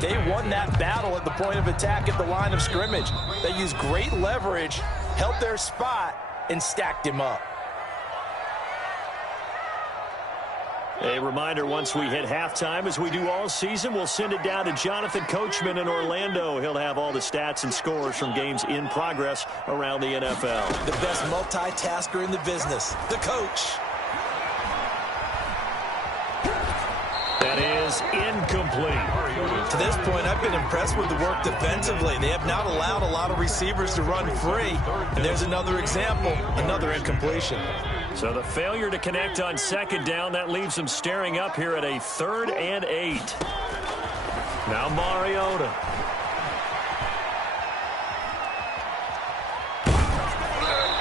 They won that battle at the point of attack at the line of scrimmage. They used great leverage, held their spot, and stacked him up. A reminder, once we hit halftime, as we do all season, we'll send it down to Jonathan Coachman in Orlando. He'll have all the stats and scores from games in progress around the NFL. The best multitasker in the business, the coach. That is incomplete. To this point, I've been impressed with the work defensively. They have not allowed a lot of receivers to run free. And there's another example, another incompletion. So the failure to connect on second down, that leaves them staring up here at a 3rd and 8. Now Mariota.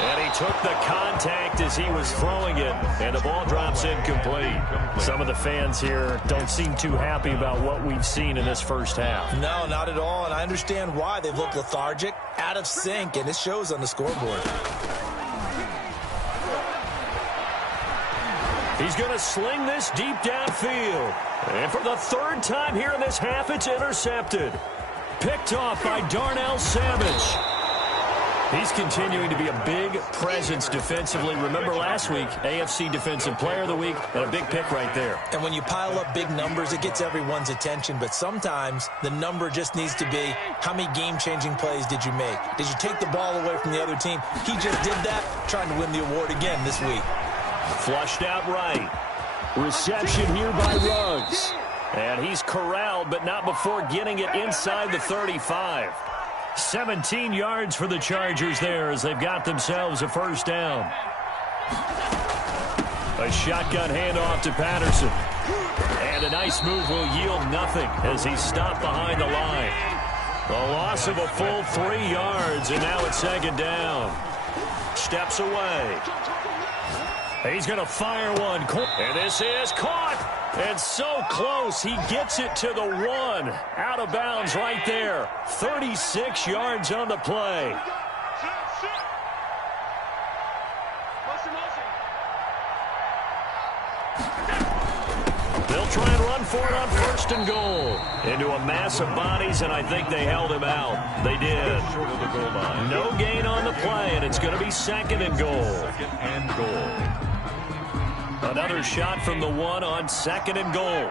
And he took the contact as he was throwing it, and the ball drops incomplete. Some of the fans here don't seem too happy about what we've seen in this first half. No, not at all, and I understand why. They've looked lethargic, out of sync, and it shows on the scoreboard. He's going to sling this deep downfield. And for the 3rd time here in this half, it's intercepted. Picked off by Darnell Savage. He's continuing to be a big presence defensively. Remember last week, AFC Defensive Player of the Week, and a big pick right there. And when you pile up big numbers, it gets everyone's attention. But sometimes the number just needs to be, how many game-changing plays did you make? Did you take the ball away from the other team? He just did that, trying to win the award again this week. Flushed out right. Reception here by Ruggs. And he's corralled, but not before getting it inside the 35. 17 yards for the Chargers there as they've got themselves a first down. A shotgun handoff to Patterson. And a nice move will yield nothing as he's stopped behind the line. The loss of a full 3 yards, and now it's second down. Steps away. He's going to fire one. And this is caught. And so close. He gets it to the 1. Out of bounds right there. 36 yards on the play. They'll try and run for it on 1st and goal. Into a mass of bodies, and I think they held him out. They did. No gain on the play, and it's going to be 2nd and goal. Another shot from the 1 on 2nd and goal.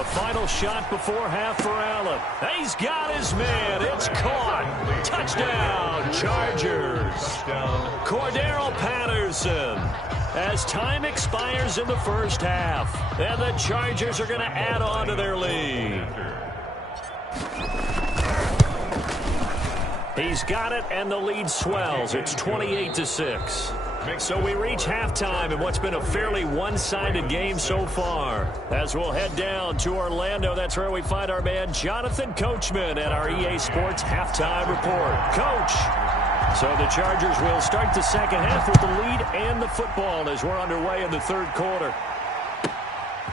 A final shot before half for Allen. He's got his man. It's caught. Touchdown, Chargers. Cordero Patterson. As time expires in the first half, and the Chargers are going to add on to their lead. He's got it, and the lead swells. It's 28-6. So we reach halftime in what's been a fairly one-sided game so far. As we'll head down to Orlando, that's where we find our man Jonathan Coachman at our EA Sports Halftime Report. Coach! So the Chargers will start the second half with the lead and the football as we're underway in the 3rd quarter.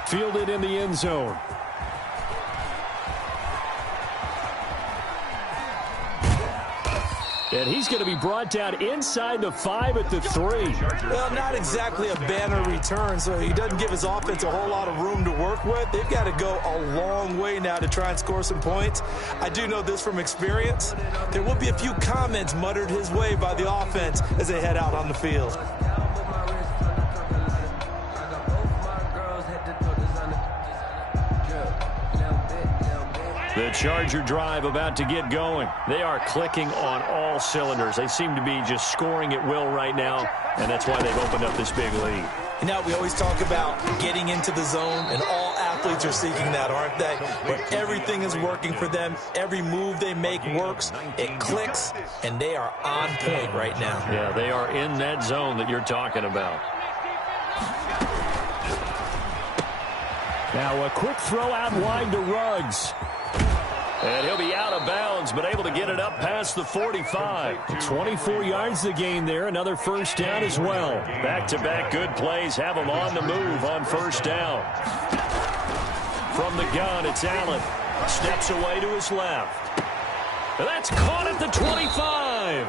Fielded in the end zone. And he's going to be brought down inside the 5 at the 3. Well, not exactly a banner return, so he doesn't give his offense a whole lot of room to work with. They've got to go a long way now to try and score some points. I do know this from experience. There will be a few comments muttered his way by the offense as they head out on the field. The Charger drive about to get going. They are clicking on all cylinders. They seem to be just scoring at will right now, and that's why they've opened up this big lead. You know, we always talk about getting into the zone, and all athletes are seeking that, aren't they? Where everything is working for them. Every move they make works. It clicks, and they are on point right now. Yeah, they are in that zone that you're talking about. Now a quick throw out wide to Ruggs. And he'll be out of bounds, but able to get it up past the 45. 24 yards the gain there. Another first down as well. Back-to-back good plays have him on the move on first down. From the gun, it's Allen. Steps away to his left. And that's caught at the 25.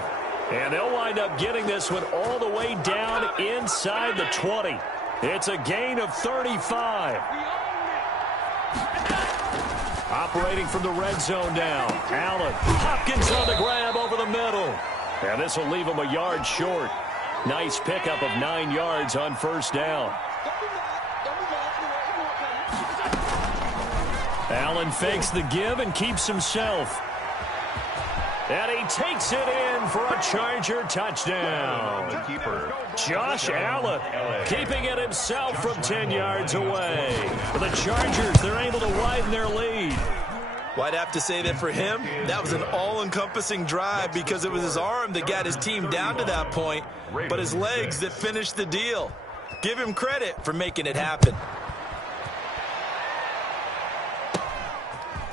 And they'll wind up getting this one all the way down inside the 20. It's a gain of 35. Operating from the red zone now. Allen. Hopkins on the grab over the middle. And this will leave him a yard short. Nice pickup of 9 yards on first down. Allen fakes the give and keeps himself. And he takes it in for a Charger touchdown. Josh Allen keeping it himself from 10 yards away. For the Chargers, they're able to widen their lead. Well, I'd have to say that for him, that was an all-encompassing drive because it was his arm that got his team down to that point, but his legs that finished the deal. Give him credit for making it happen.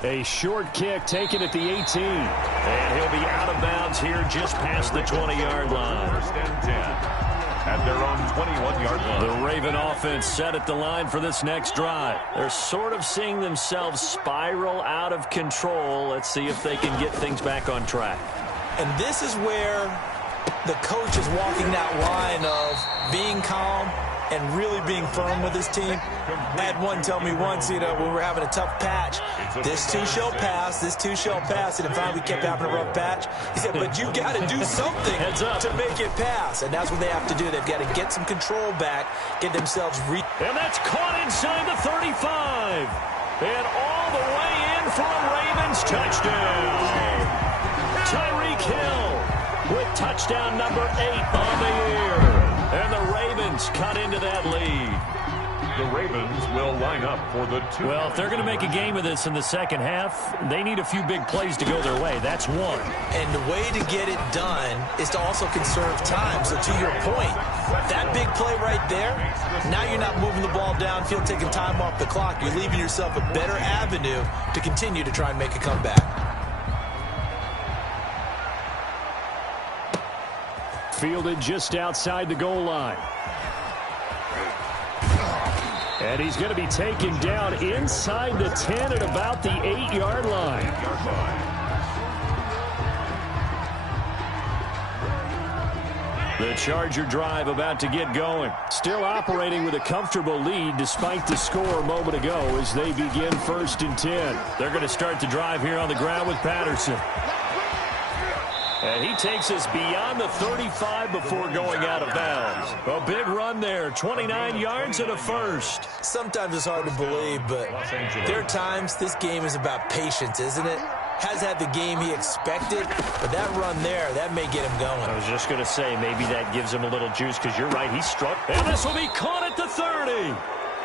A short kick taken at the 18. And he'll be out of bounds here just past the 20-yard line. First and 10 at their own 21-yard line. The Raven offense set at the line for this next drive. They're sort of seeing themselves spiral out of control. Let's see if they can get things back on track. And this is where the coach is walking that line of being calm and really being firm with his team. I had one tell me once, when we were having a tough patch, this too shall pass, this too shall pass, and it finally kept having a rough patch. He said, but you got to do something to make it pass, and that's what they have to do. They've got to get some control back, get themselves And that's caught inside the 35, and all the way in for a Ravens touchdown. Tyreek Hill with touchdown number 8 on the year. And the Ravens cut into that lead. The Ravens will line up for the 2. Well, if they're going to make a game of this in the second half, they need a few big plays to go their way. That's one. And the way to get it done is to also conserve time. So to your point, that big play right there, now you're not moving the ball downfield, taking time off the clock. You're leaving yourself a better avenue to continue to try and make a comeback. Fielded just outside the goal line. And he's going to be taken down inside the 10 at about the 8-yard line. The Charger drive about to get going. Still operating with a comfortable lead despite the score a moment ago as they begin 1st and 10. They're going to start the drive here on the ground with Patterson. And he takes us beyond the 35 before going out of bounds. A big run there, 29 yards and a first. Sometimes it's hard to believe, but there are times this game is about patience, isn't it? Has had the game he expected, but that run there, that may get him going. I was just going to say, maybe that gives him a little juice because you're right, he struck. And this will be caught at the 30.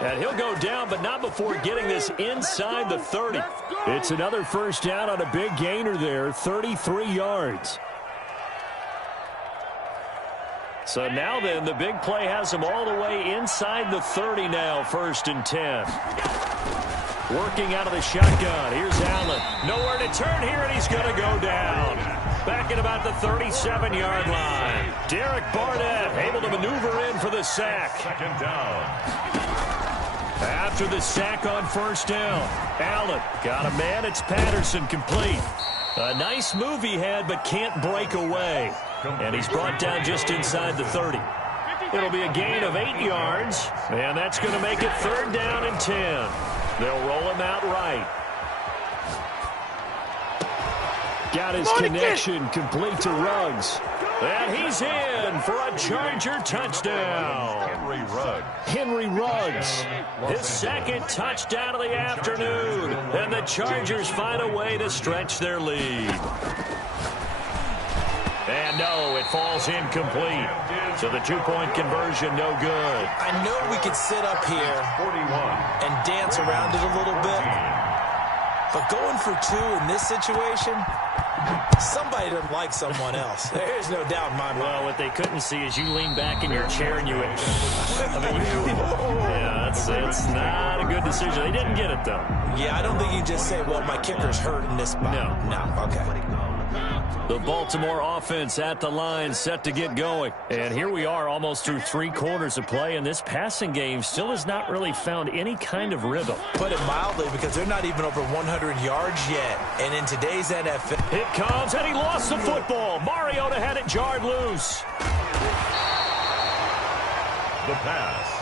And he'll go down, but not before getting this inside the 30. It's another first down on a big gainer there, 33 yards. So now then, the big play has him all the way inside the 30 now, 1st and 10. Working out of the shotgun. Here's Allen. Nowhere to turn here, and he's going to go down. Back at about the 37-yard line. Derek Barnett able to maneuver in for the sack. Second down. After the sack on first down, Allen got a man. It's Patterson complete. A nice move he had, but can't break away. And he's brought down just inside the 30. It'll be a gain of 8 yards, and that's going to make it 3rd down and 10. They'll roll him out right. Got his connection complete to Ruggs. And he's in for a Charger touchdown. Henry Ruggs, his 2nd touchdown of the afternoon. And the Chargers find a way to stretch their lead. And no, it falls incomplete. So the 2-point conversion, no good. I know we could sit up here and dance around it a little bit, but going for 2 in this situation, somebody doesn't like someone else. There's no doubt in my mind. Well, what they couldn't see is you lean back in your chair and you went, yeah, that's not a good decision. They didn't get it, though. Yeah, I don't think you just say, well, my kicker's hurt in this spot. No. Okay. The Baltimore offense at the line, set to get going. And here we are almost through 3 quarters of play, and this passing game still has not really found any kind of rhythm. Put it mildly, because they're not even over 100 yards yet. And in today's NFL... It comes, and he lost the football. Mariota had it jarred loose. The pass.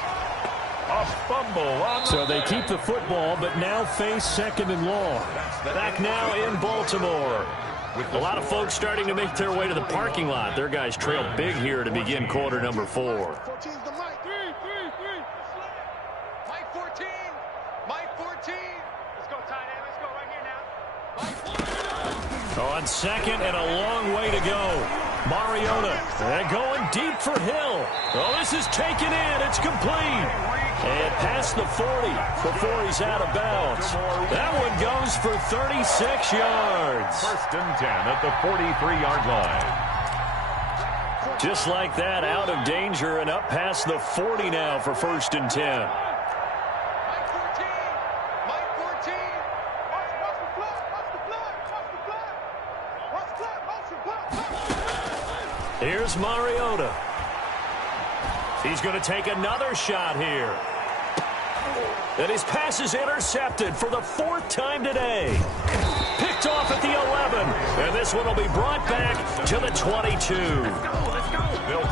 A fumble. So they keep the football, but now face 2nd and long. Back now in Baltimore. A lot of folks starting to make their way to the parking lot. Their guys trail big here to begin quarter number 4. Mike 14. Mike 14. Let's go, tight end. Let's go right here now. On 2nd and a long way to go. Mariota going deep for Hill. Oh, this is taken in. It's complete. And past the 40 before he's out of bounds. That one goes for 36 yards. 1st and 10 at the 43-yard line. Just like that, out of danger and up past the 40 now for 1st and 10. Mike 14. Mike 14. Watch the block. Watch the block. Watch the block. Watch the block. Watch the block. Here's Mariota. He's going to take another shot here. And his pass is intercepted for the 4th time today. Picked off at the 11. And this one will be brought back to the 22.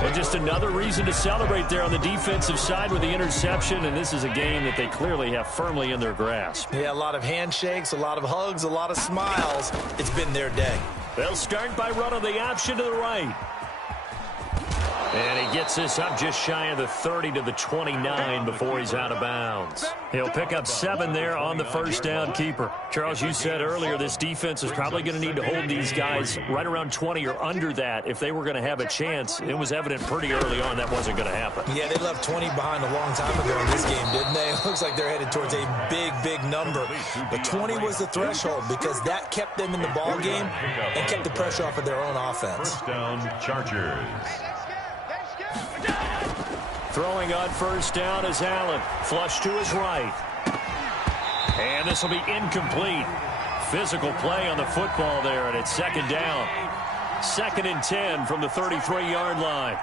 And just another reason to celebrate there on the defensive side with the interception. And this is a game that they clearly have firmly in their grasp. Yeah, a lot of handshakes, a lot of hugs, a lot of smiles. It's been their day. They'll start by running the option to the right. And he gets this up just shy of the 30 to the 29 before he's out of bounds. He'll pick up 7 there on the 1st down keeper. Charles, you said earlier this defense is probably going to need to hold these guys right around 20 or under that if they were going to have a chance. It was evident pretty early on that wasn't going to happen. Yeah, they left 20 behind a long time ago in this game, didn't they? It looks like they're headed towards a big, big number. But 20 was the threshold because that kept them in the ball game and kept the pressure off of their own offense. 1st down, Chargers. Throwing on 1st down is Allen. Flush to his right. And this will be incomplete. Physical play on the football there, and it's 2nd down. 2nd and 10 from the 33-yard line.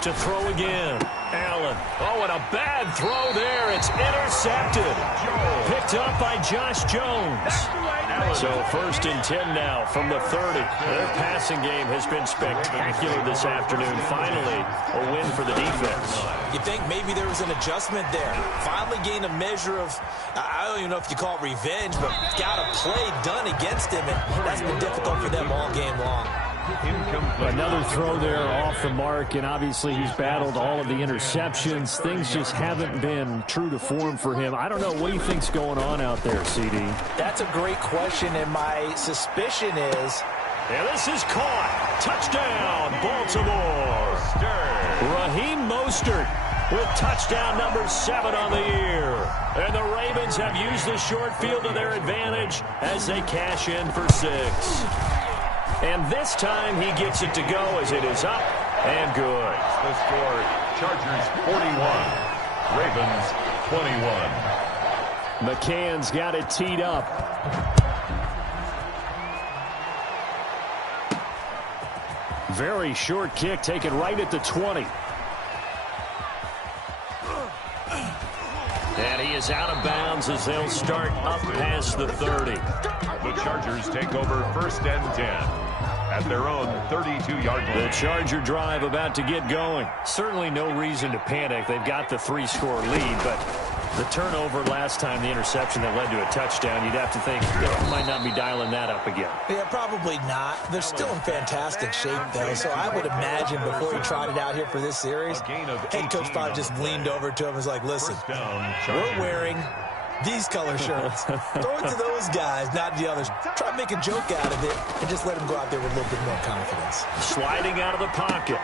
To throw again. Allen. Oh, and a bad throw there. It's intercepted. Picked up by Josh Jones. So 1st and 10 now from the 30. Their passing game has been spectacular this afternoon. Finally, a win for the defense. You think maybe there was an adjustment there. Finally gained a measure of, I don't even know if you call it revenge, but got a play done against him, and that's been difficult for them all game long. Another throw there off the mark, and obviously he's battled all of the interceptions. Things just haven't been true to form for him. I don't know. What do you think's going on out there, CD? That's a great question, and my suspicion is... And this is caught. Touchdown, Baltimore. Raheem Mostert with touchdown number 7 on the year. And the Ravens have used the short field to their advantage as they cash in for 6. And this time he gets it to go as it is up and good. The score, Chargers 41, Ravens 21. McCann's got it teed up. Very short kick taken right at the 20. And he is out of bounds as they'll start up past the 30. The Chargers take over 1st and 10. At their own 32-yard line. The Charger drive about to get going. Certainly no reason to panic. They've got the 3-score lead, but the turnover last time, the interception that led to a touchdown, you'd have to think they might not be dialing that up again. Yeah, probably not. They're still in fantastic shape, though, so I would imagine before he trotted out here for this series, head coach probably just leaned over to him and was like, listen, we're wearing these color shirts. Throw it to those guys, not the others. Try to make a joke out of it and just let him go out there with a little bit more confidence. Sliding out of the pocket.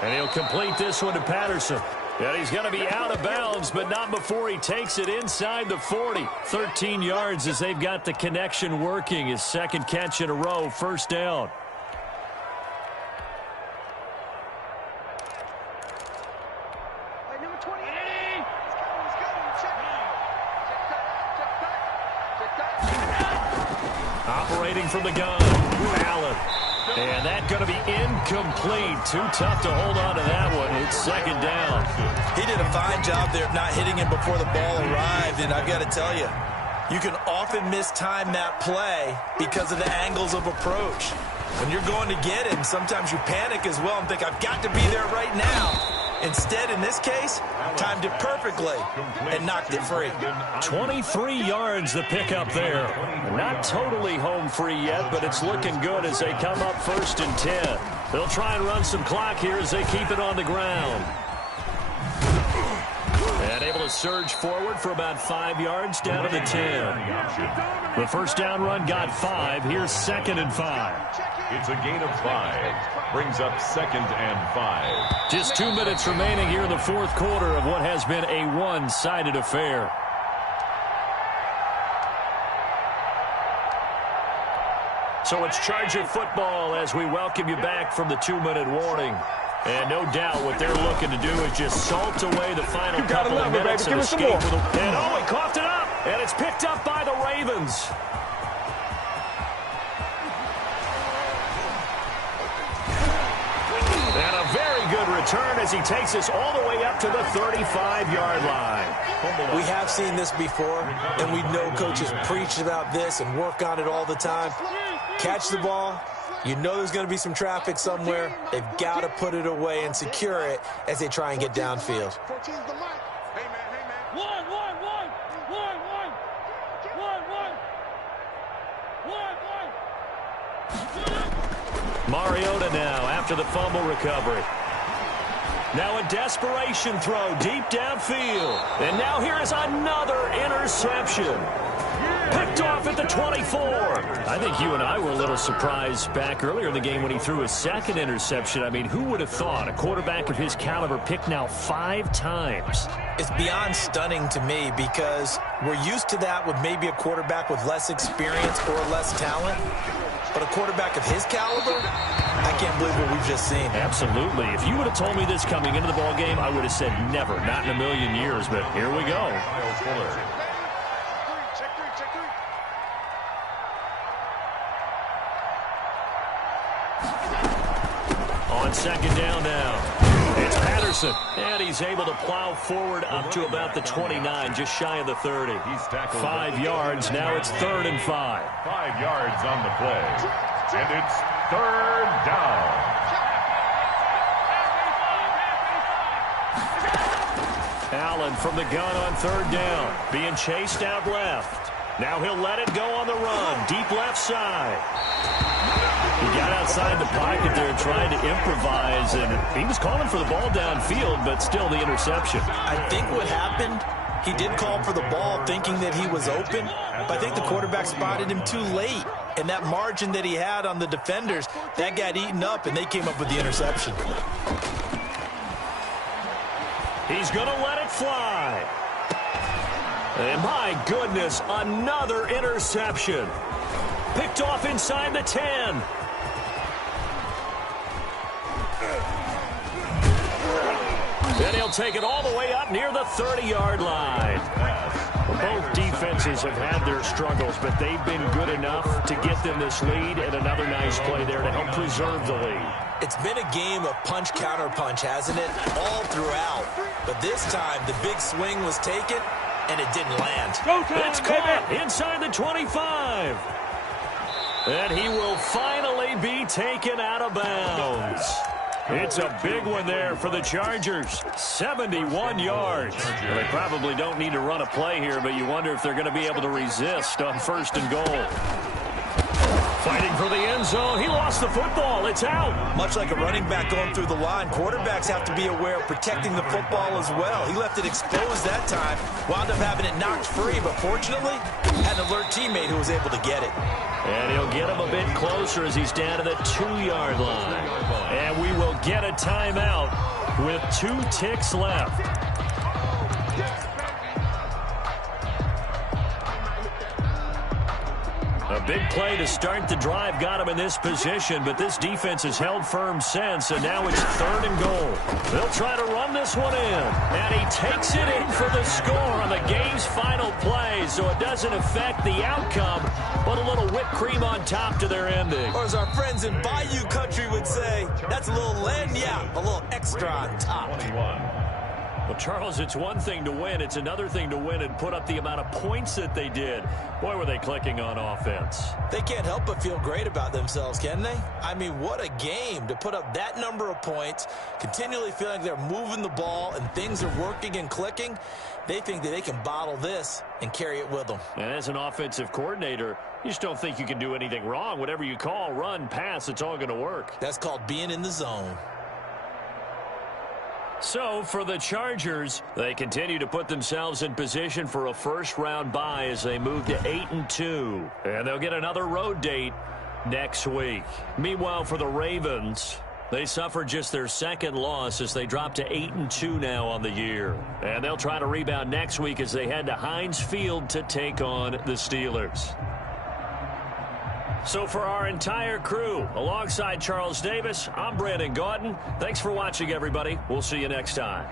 And he'll complete this one to Patterson. And he's going to be out of bounds, but not before he takes it inside the 40. 13 yards as they've got the connection working. His 2nd catch in a row, 1st down. Operating from the gun, Allen. And that's going to be incomplete. Too tough to hold on to that one. It's second down. He did a fine job there of not hitting him before the ball arrived, and I've got to tell you, you can often mistime that play because of the angles of approach. When you're going to get him, sometimes you panic as well and think, I've got to be there right now. Instead, in this case, timed it perfectly and knocked it free. 23 yards the pickup there. Not totally home free yet, but it's looking good as they come up 1st and 10. They'll try and run some clock here as they keep it on the ground. And able to surge forward for about 5 yards down to the 10. The first down run got 5. Here's 2nd and 5. It's a gain of 5. Brings up 2nd and 5. Just 2 minutes remaining here in the 4th quarter of what has been a one-sided affair. So it's Charger football as we welcome you back from the 2-minute warning. And no doubt what they're looking to do is just salt away the final couple of minutes and escape with a... And oh, he coughed it up! And it's picked up by the Ravens. And a very good return as he takes us all the way up to the 35-yard line. We have seen this before, and we know coaches preach about this and work on it all the time. Catch the ball. You know there's going to be some traffic somewhere. They've got to put it away and secure it as they try and get downfield. Mariota now after the fumble recovery. Now a desperation throw deep downfield. And now here is another interception. Picked off at the 24. I think you and I were a little surprised back earlier in the game when he threw his 2nd interception. I mean, who would have thought a quarterback of his caliber picked now 5 times? It's beyond stunning to me because we're used to that with maybe a quarterback with less experience or less talent. But a quarterback of his caliber, I can't believe what we've just seen. Absolutely. If you would have told me this coming into the ball game, I would have said never, not in a million years. But here we go. On 2nd down now, it's Patterson. And he's able to plow forward up to about the 29, just shy of the 30. 5 yards, now it's 3rd and 5. 5 yards on the play. And it's 3rd down. Allen from the gun on 3rd down, being chased out left. Now he'll let it go on the run, deep left side. He got outside the pocket there trying to improvise, and he was calling for the ball downfield, but still the interception. I think what happened, he did call for the ball thinking that he was open, but I think the quarterback spotted him too late. And that margin that he had on the defenders, that got eaten up, and they came up with the interception. He's going to let it fly. And my goodness, another interception. Picked off inside the 10. Then he'll take it all the way up near the 30-yard line. Both defenses have had their struggles, but they've been good enough to get them this lead, and another nice play there to help preserve the lead. It's been a game of punch-counter-punch, hasn't it? All throughout. But this time, the big swing was taken, and it didn't land. It's caught inside the 25. And he will finally be taken out of bounds. It's a big one there for the Chargers. 71 yards. Well, they probably don't need to run a play here, but you wonder if they're going to be able to resist on 1st and goal. Fighting for the end zone. He lost the football. It's out. Much like a running back going through the line, quarterbacks have to be aware of protecting the football as well. He left it exposed that time, wound up having it knocked free, but fortunately, had an alert teammate who was able to get it. And he'll get him a bit closer as he's down to the 2-yard line. And we will get a timeout with 2 ticks left. A big play to start the drive got him in this position, but this defense has held firm since, and now it's 3rd and goal. They'll try to run this one in, and he takes it in for the score on the game's final play, so it doesn't affect the outcome, but a little whipped cream on top to their ending. Or as our friends in Bayou Country would say, that's a little lagniappe, a little extra on top. 21. Well, Charles, it's one thing to win. It's another thing to win and put up the amount of points that they did. Boy, were they clicking on offense. They can't help but feel great about themselves, can they? I mean, what a game to put up that number of points, continually feeling like they're moving the ball and things are working and clicking. They think that they can bottle this and carry it with them. And as an offensive coordinator, you just don't think you can do anything wrong. Whatever you call, run, pass, it's all going to work. That's called being in the zone. So, for the Chargers, they continue to put themselves in position for a first-round bye as they move to 8-2. And they'll get another road date next week. Meanwhile, for the Ravens, they suffered just their 2nd loss as they drop to 8-2 now on the year. And they'll try to rebound next week as they head to Heinz Field to take on the Steelers. So for our entire crew, alongside Charles Davis, I'm Brandon Gaudin. Thanks for watching, everybody. We'll see you next time.